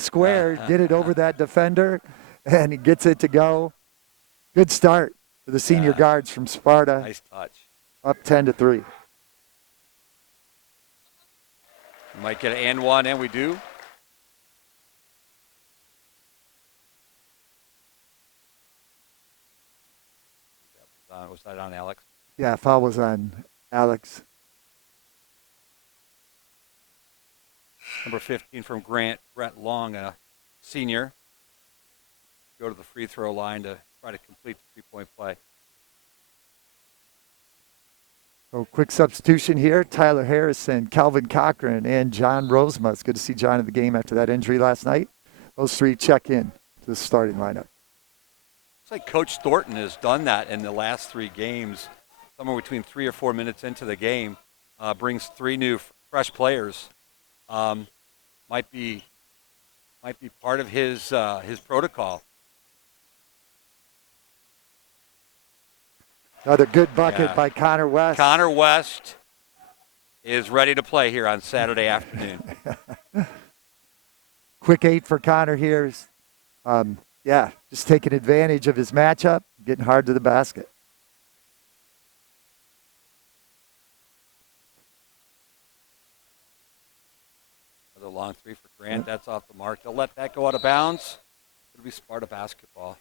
square, get it over that defender, and he gets it to go. Good start for the senior guards from Sparta. Nice touch. Up 10-3. Might get an and one, and we do. Was that on Alex? Yeah, foul was on Alex. Number 15 from Grant, Brett Long, a senior. Go to the free throw line to try to complete the three-point play. So quick substitution here. Tyler Harrison, Calvin Cochran, and John Rosema. It's good to see John in the game after that injury last night. Those three check in to the starting lineup. Looks like Coach Thornton has done that in the last 3 games. Somewhere between 3 or 4 minutes into the game, brings 3 new fresh players. Might be part of his protocol. Another good bucket by Connor West. Connor West is ready to play here on Saturday afternoon. Quick 8 for Connor here. Just taking advantage of his matchup, getting hard to the basket. Another long 3 for Grant. That's off the mark. They'll let that go out of bounds. It'll be Sparta basketball.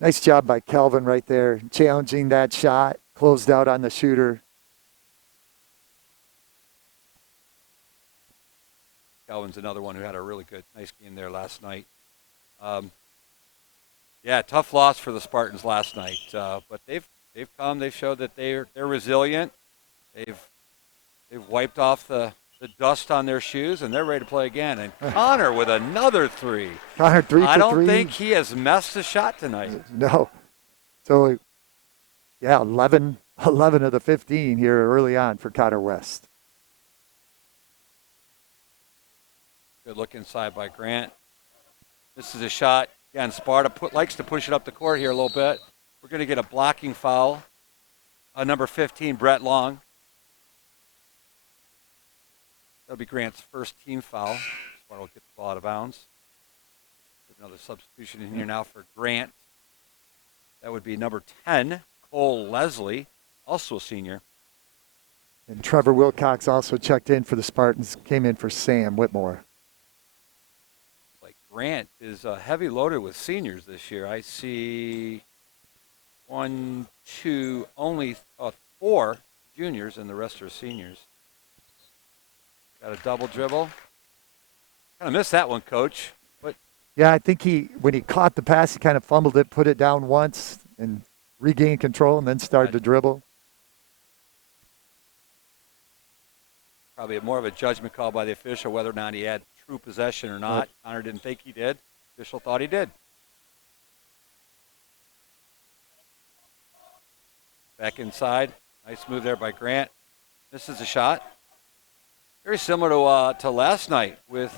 Nice job by Kelvin right there, challenging that shot, closed out on the shooter. Kelvin's another one who had a really good, nice game there last night. Tough loss for the Spartans last night, but they've come. They've showed that they're resilient. They've wiped off the dust on their shoes, and they're ready to play again. And Connor with another 3. Connor 3 for 3. I don't think he has messed a shot tonight. No. So, 11 of the 15 here early on for Connor West. Good look inside by Grant. This is a shot. Again, Sparta likes to push it up the court here a little bit. We're going to get a blocking foul. Number 15, Brett Long. That'll be Grant's first team foul. Sparta will get the ball out of bounds. Another substitution in here now for Grant. That would be number 10, Cole Leslie, also a senior. And Trevor Wilcox also checked in for the Spartans, came in for Sam Whitmore. Grant is heavy loaded with seniors this year. I see 1, 2, only 4 juniors, and the rest are seniors. Got a double dribble. Kind of missed that one, Coach. But yeah, I think when he caught the pass, he kind of fumbled it, put it down once, and regained control, and then started to dribble. Probably more of a judgment call by the official whether or not he had true possession or not. Connor didn't think he did. Official thought he did. Back inside. Nice move there by Grant. Misses a shot. Very similar to last night with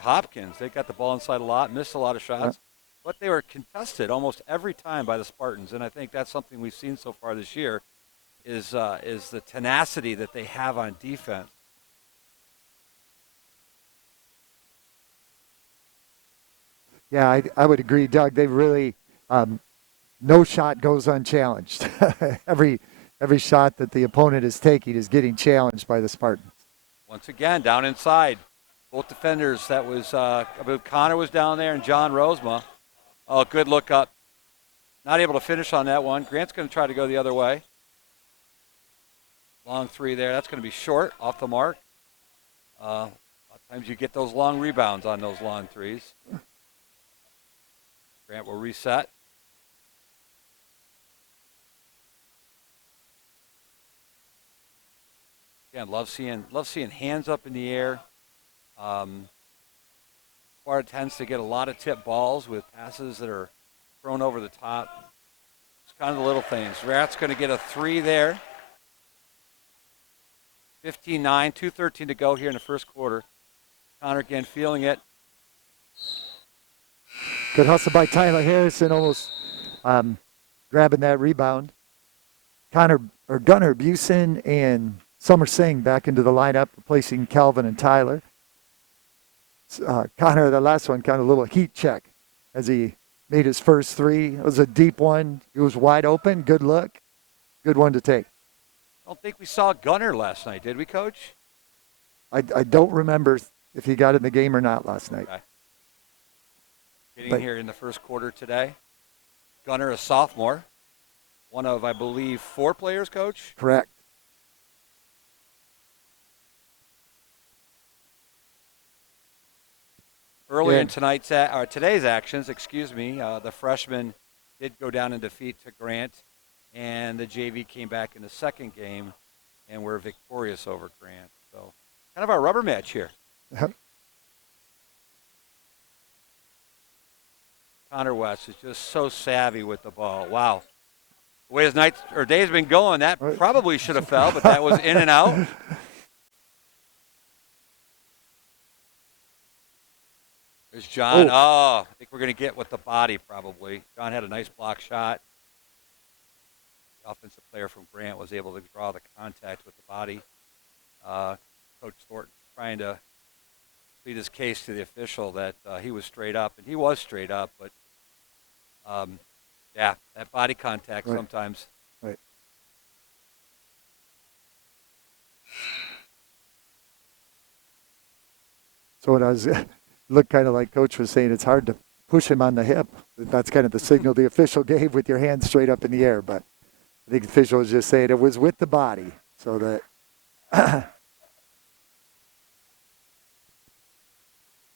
Hopkins. They got the ball inside a lot, missed a lot of shots, but they were contested almost every time by the Spartans. And I think that's something we've seen so far this year is the tenacity that they have on defense. Yeah, I would agree, Doug. They really, no shot goes unchallenged. every shot that the opponent is taking is getting challenged by the Spartans. Once again, down inside. Both defenders, that was, I believe Connor was down there and John Rosema. Oh, good look up. Not able to finish on that one. Grant's going to try to go the other way. Long 3 there. That's going to be short, off the mark. A lot of times you get those long rebounds on those long 3s. Grant will reset. Again, love seeing hands up in the air. Sparta tends to get a lot of tip balls with passes that are thrown over the top. It's kind of the little things. Rat's going to get a 3 there. 15-9, 2:13 to go here in the first quarter. Connor again feeling it. Good hustle by Tyler Harrison, almost grabbing that rebound. Gunnar Busen and Summer Singh back into the lineup, replacing Calvin and Tyler. Connor, the last one, kind of a little heat check as he made his first three. It was a deep one. He was wide open. Good look. Good one to take. I don't think we saw Gunner last night, did we, Coach? I don't remember if he got in the game or not last night. Okay. Getting here in the first quarter today. Gunner, a sophomore. One of, I believe, 4 players, Coach? Correct. Early in today's actions, the freshman did go down in defeat to Grant, and the JV came back in the second game and were victorious over Grant. So kind of our rubber match here. Connor West is just so savvy with the ball. Wow. The way his day's been going, that probably should have fell, but that was in and out. There's John. I think we're going to get with the body probably. John had a nice block shot. The offensive player from Grant was able to draw the contact with the body. Coach Thornton trying to plead his case to the official that he was straight up, and he was straight up, but that body contact sometimes. Right. So it was, looked kind of like Coach was saying, it's hard to push him on the hip. That's kind of the signal the official gave with your hands straight up in the air. But I think the official was just saying it was with the body. So that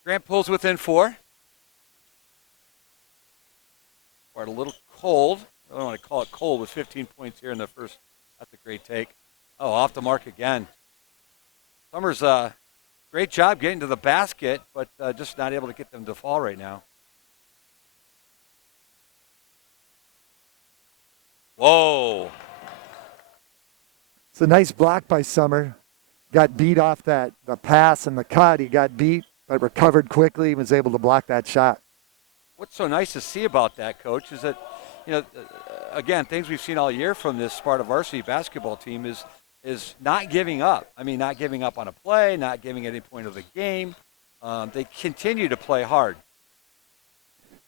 Grant pulls within 4. Or a little cold. I don't want to call it cold with 15 points here in the first. That's a great take. Oh, off the mark again. Summers, great job getting to the basket, but just not able to get them to fall right now. Whoa. It's a nice block by Summer. Got beat off the pass and the cut. He got beat, but recovered quickly and was able to block that shot. What's so nice to see about that, Coach, is that, again, things we've seen all year from this Sparta varsity basketball team is not giving up. I mean, not giving up on a play, not giving any point of the game. They continue to play hard.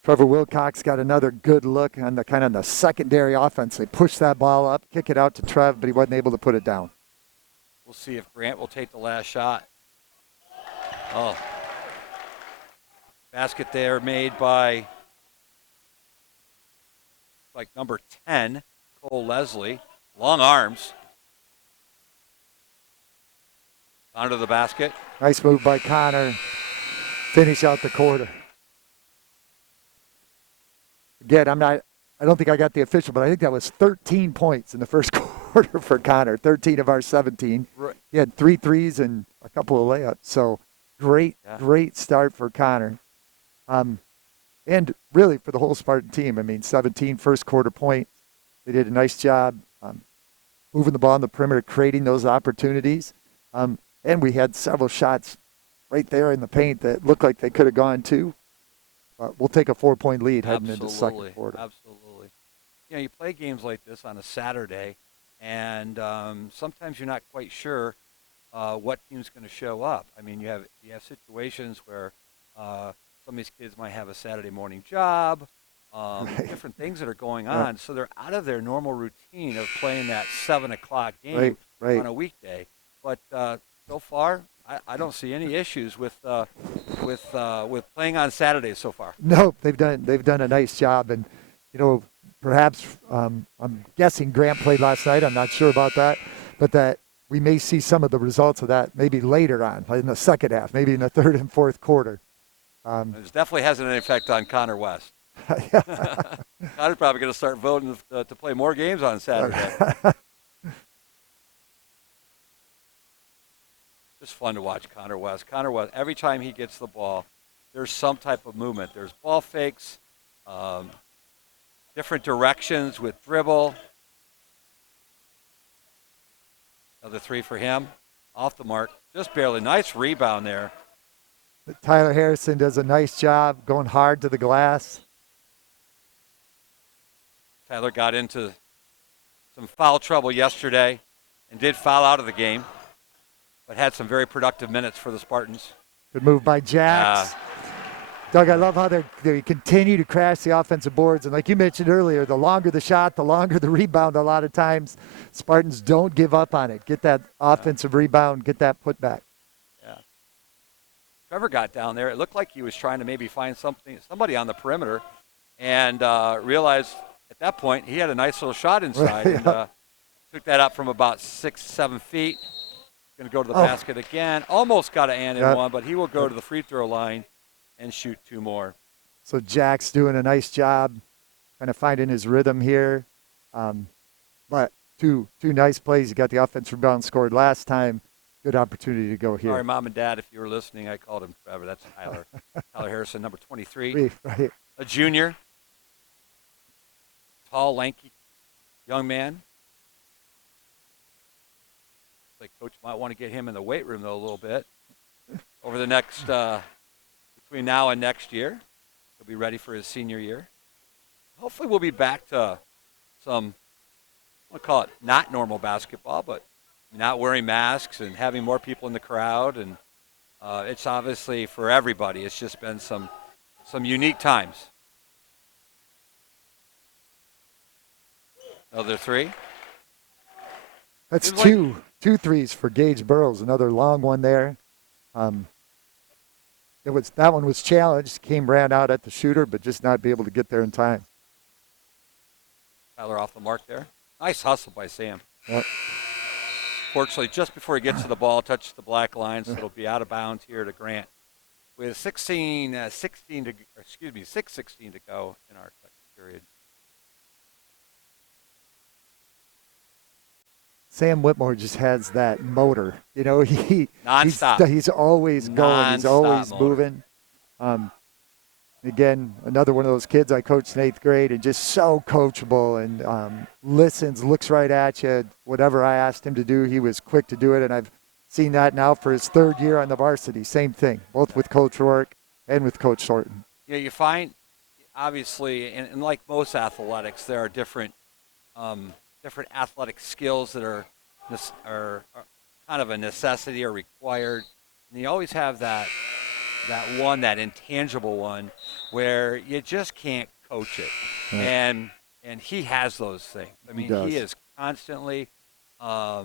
Trevor Wilcox got another good look on the secondary offense. They pushed that ball up, kick it out to Trev, but he wasn't able to put it down. We'll see if Grant will take the last shot. Oh. Basket there made by number 10, Cole Leslie. Long arms. Onto the basket. Nice move by Connor. Finish out the quarter. Again, I don't think I got the official, but I think that was 13 points in the first quarter for Connor. 13 of our 17. Right. He had 3 threes and a couple of layups. So great start for Connor. And really for the whole Spartan team. I mean, 17 first quarter points. They did a nice job moving the ball on the perimeter, creating those opportunities. And we had several shots right there in the paint that looked like they could have gone too. We'll take a 4-point lead heading into the second quarter. Absolutely. You play games like this on a Saturday, and sometimes you're not quite sure what team's going to show up. I mean, you have situations where some of these kids might have a Saturday morning job, different things that are going on. So they're out of their normal routine of playing that 7 o'clock game on a weekday. But so far, I don't see any issues with playing on Saturdays so far. Nope, they've done a nice job, and perhaps I'm guessing Grant played last night. I'm not sure about that, but that we may see some of the results of that maybe later on in the second half, maybe in the third and fourth quarter. It definitely has an effect on Connor West. Connor's probably going to start voting to play more games on Saturday. Just fun to watch Connor West. Connor West, every time he gets the ball, there's some type of movement. There's ball fakes, different directions with dribble. Another 3 for him. Off the mark. Just barely. Nice rebound there. Tyler Harrison does a nice job going hard to the glass. Tyler got into some foul trouble yesterday and did foul out of the game, but had some very productive minutes for the Spartans. Good move by Jax. Doug, I love how they continue to crash the offensive boards. And like you mentioned earlier, the longer the shot, the longer the rebound. A lot of times, Spartans don't give up on it. Get that offensive rebound, get that putback. Yeah. Trevor got down there. It looked like he was trying to maybe find somebody on the perimeter, and realized at that point he had a nice little shot inside, and took that up from about 6-7 feet. Going to go to the basket again. Almost got an and in one, but he will go to the free throw line and shoot 2 more. So Jack's doing a nice job kind of finding his rhythm here. But two nice plays. He got the offensive rebound, scored last time. Good opportunity to go here. Sorry, Mom and Dad, if you were listening, I called him Trevor. That's Tyler. Tyler Harrison, number 23. Right. A junior. Tall, lanky young man. Like Coach might want to get him in the weight room, though, a little bit. Over the next between now and next year. He'll be ready for his senior year. Hopefully we'll be back to some, I want to call it not normal basketball, but not wearing masks and having more people in the crowd. And it's obviously for everybody. It's just been some unique times. Another 3. That's two threes for Gage Burrows. Another long one there. That one was challenged. Ran out at the shooter, but just not be able to get there in time. Tyler off the mark there. Nice hustle by Sam. Yep. Fortunately, just before he gets to the ball, touches the black line, so it'll be out of bounds here to Grant. With 6:16 to go in our second period. Sam Whitmore just has that motor. Nonstop. He's always going. He's always moving. Again, another one of those kids I coached in 8th grade, and just so coachable and listens, looks right at you. Whatever I asked him to do, he was quick to do it. And I've seen that now for his 3rd year on the varsity. Same thing, both with Coach Rourke and with Coach Thornton. You find, obviously, and like most athletics, there are different athletic skills that are kind of a necessity or required. And you always have that intangible one where you just can't coach it. Right. And he has those things. I mean, he is constantly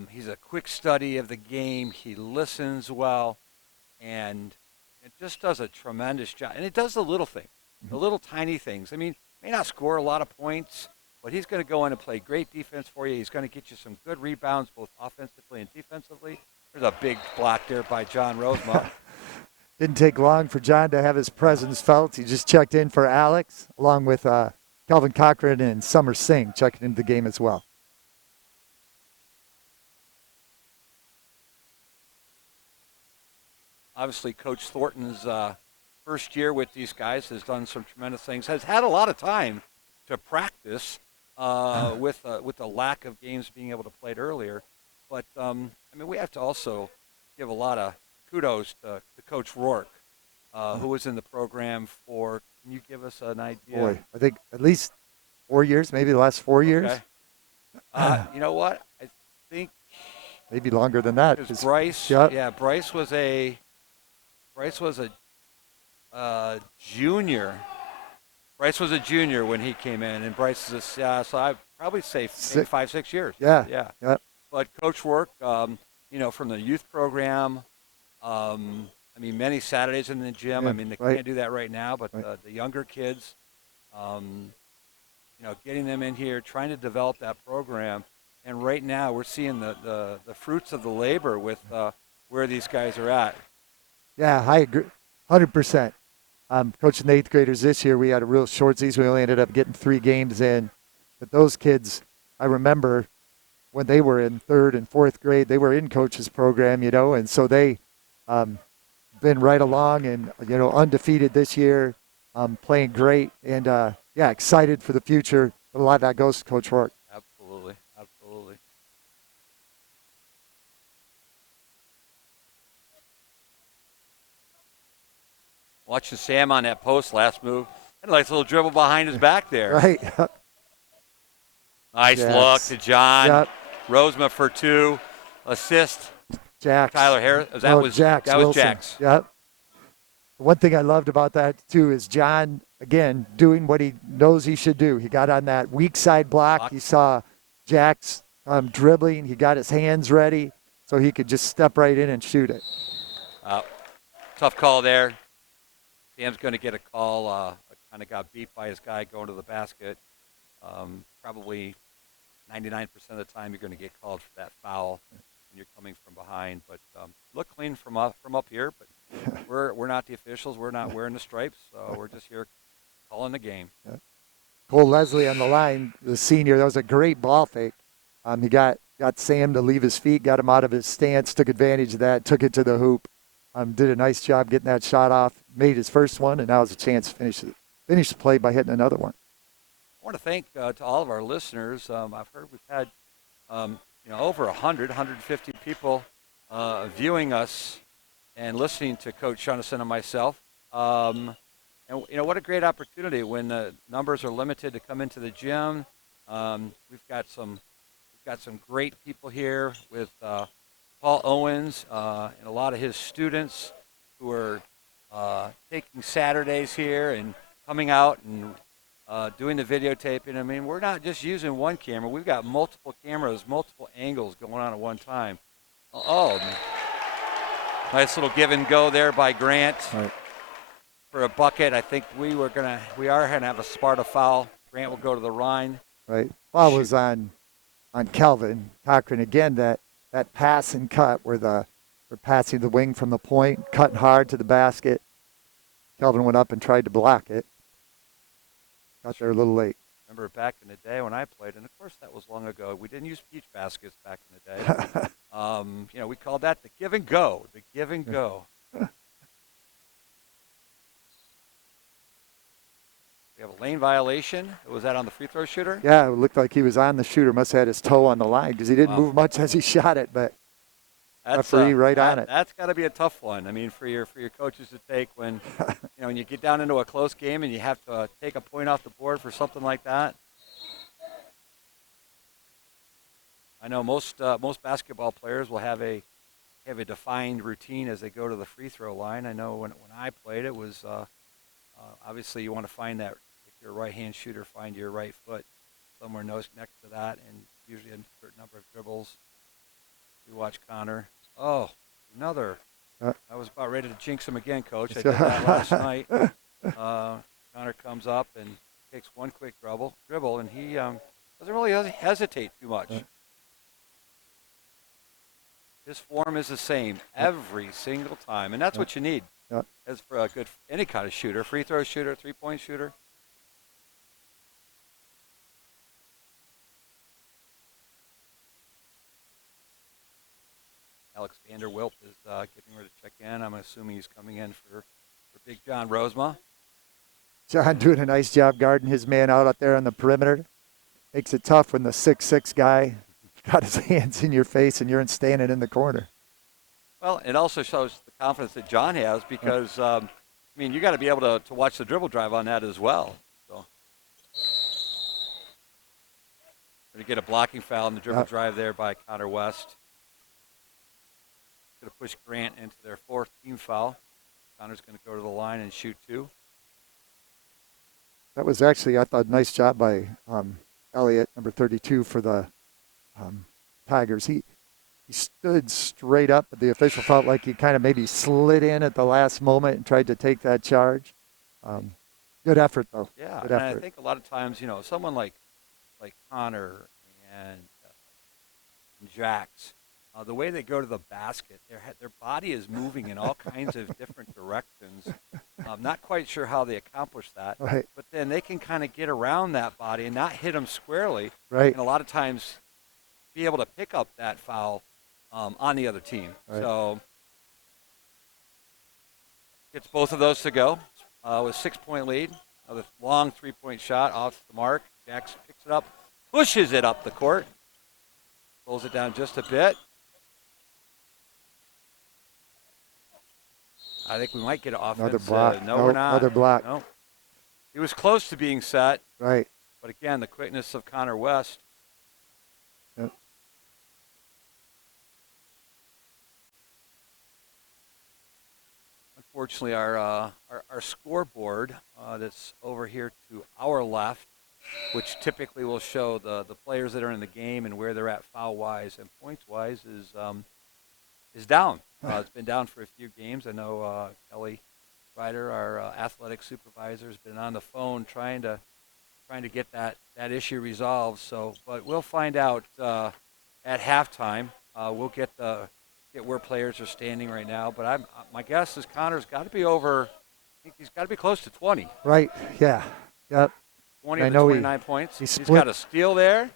he's a quick study of the game. He listens well, and it just does a tremendous job. And it does the little things, the little tiny things. I mean, may not score a lot of points, but he's going to go in and play great defense for you. He's going to get you some good rebounds, both offensively and defensively. There's a big block there by John Rosemont. Didn't take long for John to have his presence felt. He just checked in for Alex, along with Calvin Cochran and Summer Singh checking into the game as well. Obviously, Coach Thornton's first year with these guys has done some tremendous things, has had a lot of time to practice with the lack of games being able to play it earlier. But, we have to also give a lot of kudos to Coach Rourke, who was in the program for, can you give us an idea? Boy, I think at least 4 years, maybe the last 4 years. Okay. You know what? I think maybe longer than that. Bryce, Bryce was a junior. Bryce was a junior when he came in, and Bryce is so I'd probably say 5-6 years. Yeah. But Coach Rourke, from the youth program, many Saturdays in the gym. Yeah, they can't do that right now, but the younger kids, getting them in here, trying to develop that program. And right now we're seeing the fruits of the labor with where these guys are at. Yeah, I agree, 100%. Coaching the 8th graders this year, we had a real short season. We only ended up getting 3 games in. But those kids, I remember when they were in 3rd and 4th grade, they were in Coach's program, and so they been right along and, undefeated this year, playing great. And, excited for the future. But a lot of that goes to Coach Rourke. Absolutely. Watching Sam on that post last move. And a nice little dribble behind his back there. Right. Nice look to John. Yep. Rosema for 2. Assist. Jax. Tyler Harris. That was Jax. Jax. Yep. one thing I loved about that too is John again doing what he knows he should do. He got on that weak side block. He saw Jack's dribbling. He got his hands ready so he could just step right in and shoot it. Tough call there. Sam's going to get a call. Kind of got beat by his guy going to the basket. Probably 99% of the time you're going to get called for that foul when you're coming from behind. But look clean from up here. But we're not the officials. We're not wearing the stripes. So we're just here calling the game. Yeah. Cole Leslie on the line, the senior. That was a great ball fake. He got Sam to leave his feet, got him out of his stance, took advantage of that, took it to the hoop. Did a nice job getting that shot off, made his first one, and now has a chance to finish the play by hitting another one. I want to thank to all of our listeners. I've heard we've had over 100, 150 people viewing us and listening to Coach Shunison and myself. And what a great opportunity when the numbers are limited to come into the gym. We've got some great people here with Paul Owens and a lot of his students who are taking Saturdays here and coming out and doing the videotaping. I mean, we're not just using one camera. We've got multiple cameras, multiple angles going on at one time. Oh, nice little give and go there by Grant for a bucket. I think we are gonna have a Sparta foul. Grant will go to the line. Right. Foul was on Kelvin Cochran again. That pass and cut where they're passing the wing from the point, cutting hard to the basket. Kelvin went up and tried to block it. Got there a little late. Remember back in the day when I played, and of course that was long ago. We didn't use peach baskets back in the day. We called that the give and go. The give and go. We have a lane violation. Was that on the free throw shooter? Yeah, it looked like he was on the shooter. Must have had his toe on the line because he didn't move much as he shot it, but referee on it. That's got to be a tough one. I mean, for your coaches to take when when you get down into a close game and you have to take a point off the board for something like that. I know most basketball players will have a defined routine as they go to the free throw line. I know when I played, it was obviously you want to find that. If you're a right-hand shooter, find your right foot somewhere next to that, and usually a certain number of dribbles. You watch Connor. Oh, another. I was about ready to jinx him again, Coach. I did that last night. Connor comes up and takes one quick dribble, and he doesn't really hesitate too much. His form is the same every single time, and that's what you need as for a good any kind of shooter, free throw shooter, three-point shooter. Alex Vanderwilp is getting ready to check in. I'm assuming he's coming in for Big John Rosema. John doing a nice job guarding his man out there on the perimeter. Makes it tough when the 6'6" guy got his hands in your face and you're standing in the corner. Well, it also shows the confidence that John has because, you got to be able to watch the dribble drive on that as well. So, going to get a blocking foul in the dribble drive there by Connor West. Going to push Grant into their fourth team foul. Connor's going to go to the line and shoot two. That was actually, I thought, a nice job by Elliott, number 32 for the Tigers. He stood straight up, but the official felt like he kind of maybe slid in at the last moment and tried to take that charge. Good effort, though. Yeah, good and effort. I think a lot of times, someone like Connor and Jax, the way they go to the basket, their body is moving in all kinds of different directions. I'm not quite sure how they accomplish that, Right. but then they can kind of get around that body and not hit them squarely. Right. And a lot of times be able to pick up that foul on the other team. Right. So gets both of those to go with 6-point lead. Another long three-point shot off the mark. Jax picks it up, pushes it up the court, pulls it down just a bit. I think we might get an offense. Another block. No, we're not. Another block. No. He was close to being set. Right. But again, the quickness of Connor West. Yep. unfortunately, our scoreboard that's over here to our left, which typically will show the players that are in the game and where they're at foul wise and points wise, is down. It's been down for a few games. I know Kelly Ryder, our athletic supervisor, has been on the phone trying to get that issue resolved. So, but we'll find out at halftime. We'll get where players are standing right now. But my guess is Connor's got to be over. I think he's got to be close to 20. Right. Yeah. Yep. 20 I of the know 29 points. he He's split. got a steal there.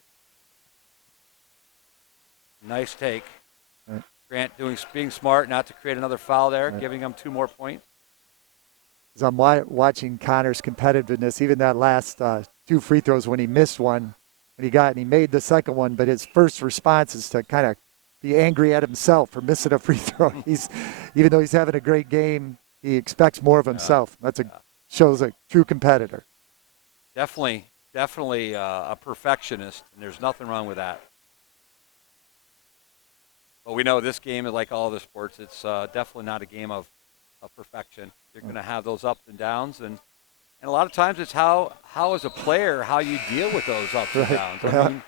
Nice take. Right. Grant being smart not to create another foul there, Right. giving him 2 more points. As I'm watching Connor's competitiveness, even that last 2 free throws when he missed one, and he made the second one, but his first response is to kind of be angry at himself for missing a free throw. Even though he's having a great game, he expects more of himself. Shows a true competitor. Definitely a perfectionist, and there's nothing wrong with that. But we know this game, like all other sports, it's definitely not a game of perfection. You're going to have those ups and downs, and a lot of times it's how as a player, how you deal with those ups and downs. I mean,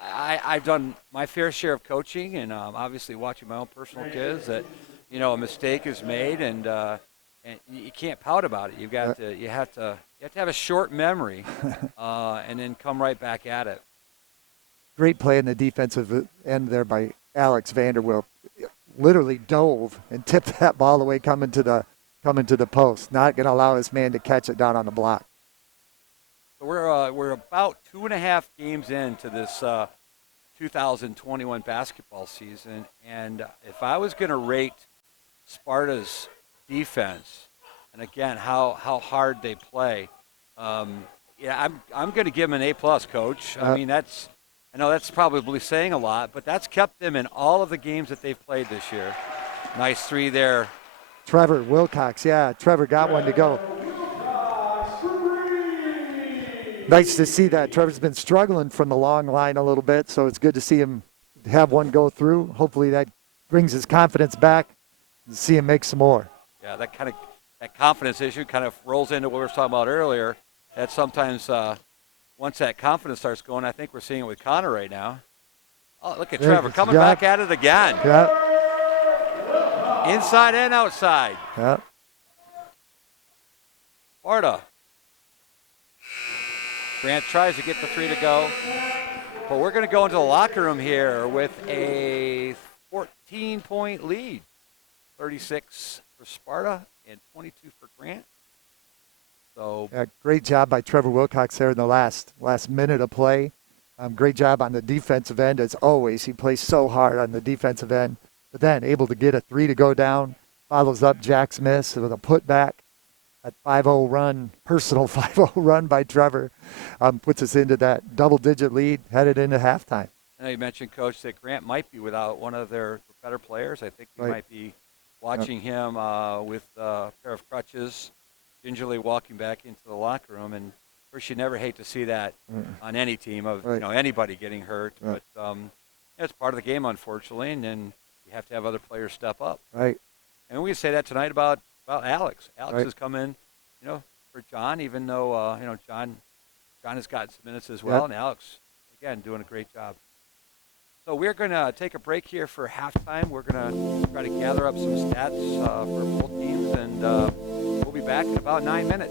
I've done my fair share of coaching, and obviously watching my own personal kids. That a mistake is made, and you can't pout about it. You have to have a short memory, and then come right back at it. Great play in the defensive end there by Alex Vanderwilt. Literally dove and tipped that ball away coming to the post. Not going to allow his man to catch it down on the block. So we're about 2.5 games into this 2021 basketball season, and if I was going to rate Sparta's defense, and again how hard they play, I'm going to give them an A+, Coach. I mean I know that's probably saying a lot, but that's kept them in all of the games that they've played this year. Nice 3 there. Trevor Wilcox, yeah. Trevor got one to go. Nice to see that. Trevor's been struggling from the long line a little bit, so it's good to see him have one go through. Hopefully that brings his confidence back and see him make some more. Yeah, that confidence issue kind of rolls into what we were talking about earlier. That sometimes once that confidence starts going, I think we're seeing it with Connor right now. Oh, look at Trevor coming back at it again. Yeah. Inside and outside. Yeah. Sparta. Grant tries to get the 3 to go. But we're going to go into the locker room here with a 14-point lead. 36 for Sparta and 22 for Grant. So great job by Trevor Wilcox there in the last minute of play. Great job on the defensive end as always. He plays so hard on the defensive end, but then able to get a 3 to go down. Follows up Jack's miss with a putback. That 5-0 run, personal 5-0 run by Trevor, puts us into that double-digit lead headed into halftime. I know you mentioned, Coach, that Grant might be without one of their better players. I think we might be watching him with a pair of crutches, gingerly walking back into the locker room. And of course, you never hate to see that on any team of anybody getting hurt. But it's part of the game, unfortunately, and then you have to have other players step up. Right. And we say that tonight about Alex. Alex has come in, for John, even though John has gotten some minutes as well, and Alex again doing a great job. So we're going to take a break here for halftime. We're going to try to gather up some stats for both teams, and we'll be back in about 9 minutes.